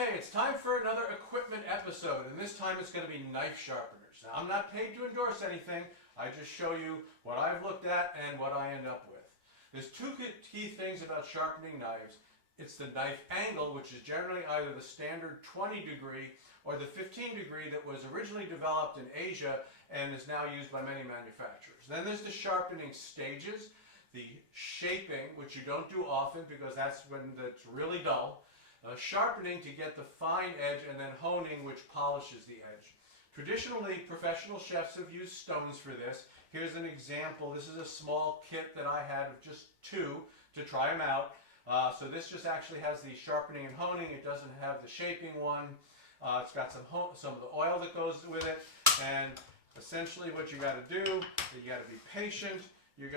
Okay, it's time for another equipment episode, and this time it's going to be knife sharpeners. Now, I'm not paid to endorse anything. I just show you what I've looked at and what I end up with. There's two key things about sharpening knives. It's the knife angle, which is generally either the standard 20 degree or the 15 degree that was originally developed in Asia and is now used by many manufacturers. Then there's the sharpening stages, the shaping, which you don't do often because that's when it's really dull. Sharpening to get the fine edge, and then honing, which polishes the edge. Traditionally, professional chefs have used stones for this. Here's an example. This is a small kit that I had of just two to try them out. So this just actually has the sharpening and honing. It doesn't have the shaping one. It's got some of the oil that goes with it. And essentially what you got to do, you got to be patient. You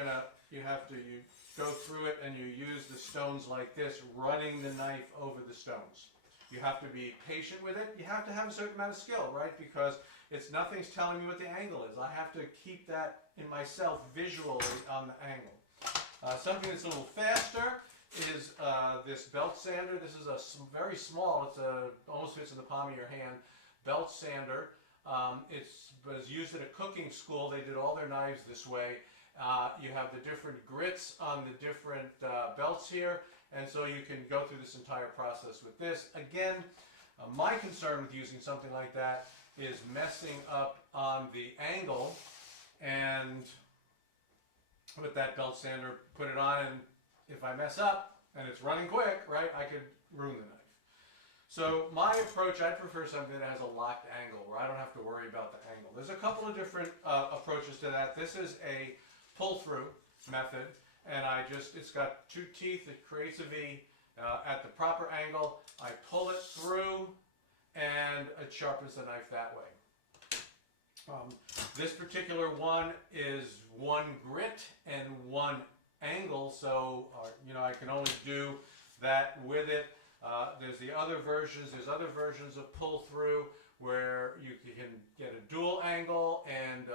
go through it and you use the stones like this, running the knife over the stones. You have to be patient with it. You have to have a certain amount of skill, right? Because nothing's telling me what the angle is. I have to keep that in myself visually on the angle. Something that's a little faster is this belt sander. This is a very small, almost fits in the palm of your hand, belt sander. It was used at a cooking school. They did all their knives this way. You have the different grits on the different belts here, and so you can go through this entire process with this. Again, my concern with using something like that is messing up on the angle, and with that belt sander, put it on, and if I mess up and it's running quick, right, I could ruin the knife. So my approach, I'd prefer something that has a locked angle where I don't have to worry about the angle. There's a couple of different approaches to that. This is a pull-through method, and it's got two teeth. It creates a V at the proper angle. I pull it through, and it sharpens the knife that way. This particular one is one grit and one angle, so I can only do that with it. There's the other versions. There's other versions of pull-through where you can get a dual angle and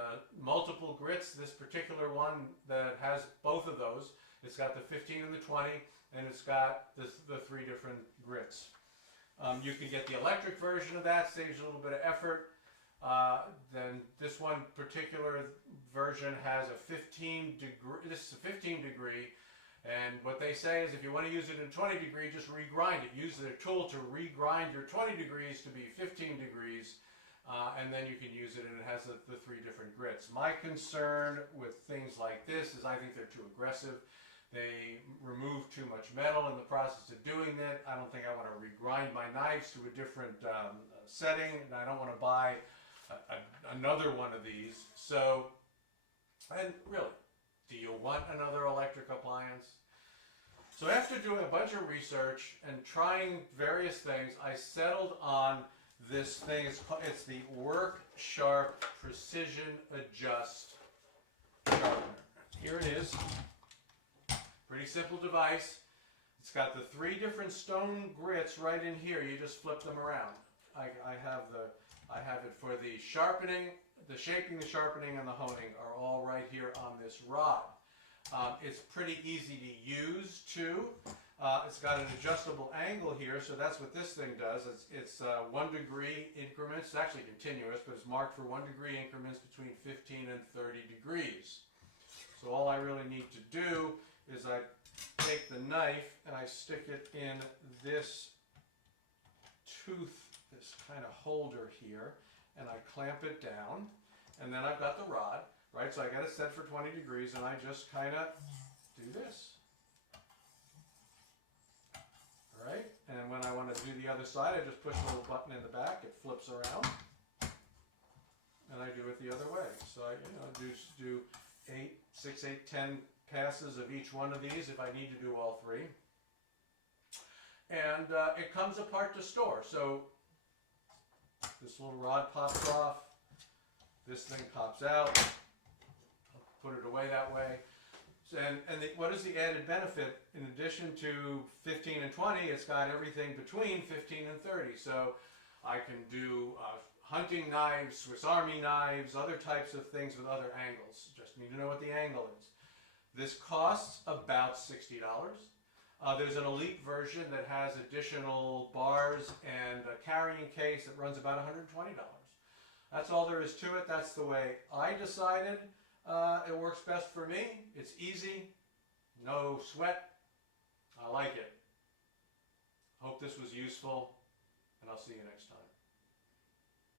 multiple grits. This particular one that has both of those, it's got the 15 and the 20, and it's got the three different grits. You can get the electric version of that, saves you a little bit of effort. Then this one particular version has a 15 degree, this is a 15 degree, and what they say is if you want to use it in 20 degree, just regrind it. Use their tool to regrind your 20 degrees to be 15 degrees, and then you can use it, and it has the three different grits. My concern with things like this is I think they're too aggressive. They remove too much metal in the process of doing that. I don't think I want to regrind my knives to a different setting, and I don't want to buy another one of these. So, and really, do you want another electric appliance? So after doing a bunch of research and trying various things, I settled on this thing. It's the Work Sharp Precision Adjust Sharpener. Here it is. Pretty simple device. It's got the three different stone grits right in here. You just flip them around. I have it for the sharpening, the shaping, the sharpening, and the honing are all right here on this rod. It's pretty easy to use too. It's got an adjustable angle here, so that's what this thing does. It's 1 degree increments. It's actually continuous, but it's marked for 1 degree increments between 15 and 30 degrees. So all I really need to do is I take the knife and I stick it in this tooth, this kind of holder here, and I clamp it down, and then I've got the rod, right? So I got it set for 20 degrees, and I just kind of do this. All right, and when I want to do the other side, I just push a little button in the back, it flips around, and I do it the other way. So I do 6, 8, 10 passes of each one of these if I need to do all three. And it comes apart to store. So this little rod pops off, this thing pops out, I'll put it away that way. What is the added benefit? In addition to 15 and 20, it's got everything between 15 and 30. So I can do hunting knives, Swiss Army knives, other types of things with other angles. Just need to know what the angle is. This costs about $60. There's an elite version that has additional bars and carrying case that runs about $120. That's all there is to it. That's the way I decided. It works best for me. It's easy, no sweat. I like it. Hope this was useful, and I'll see you next time.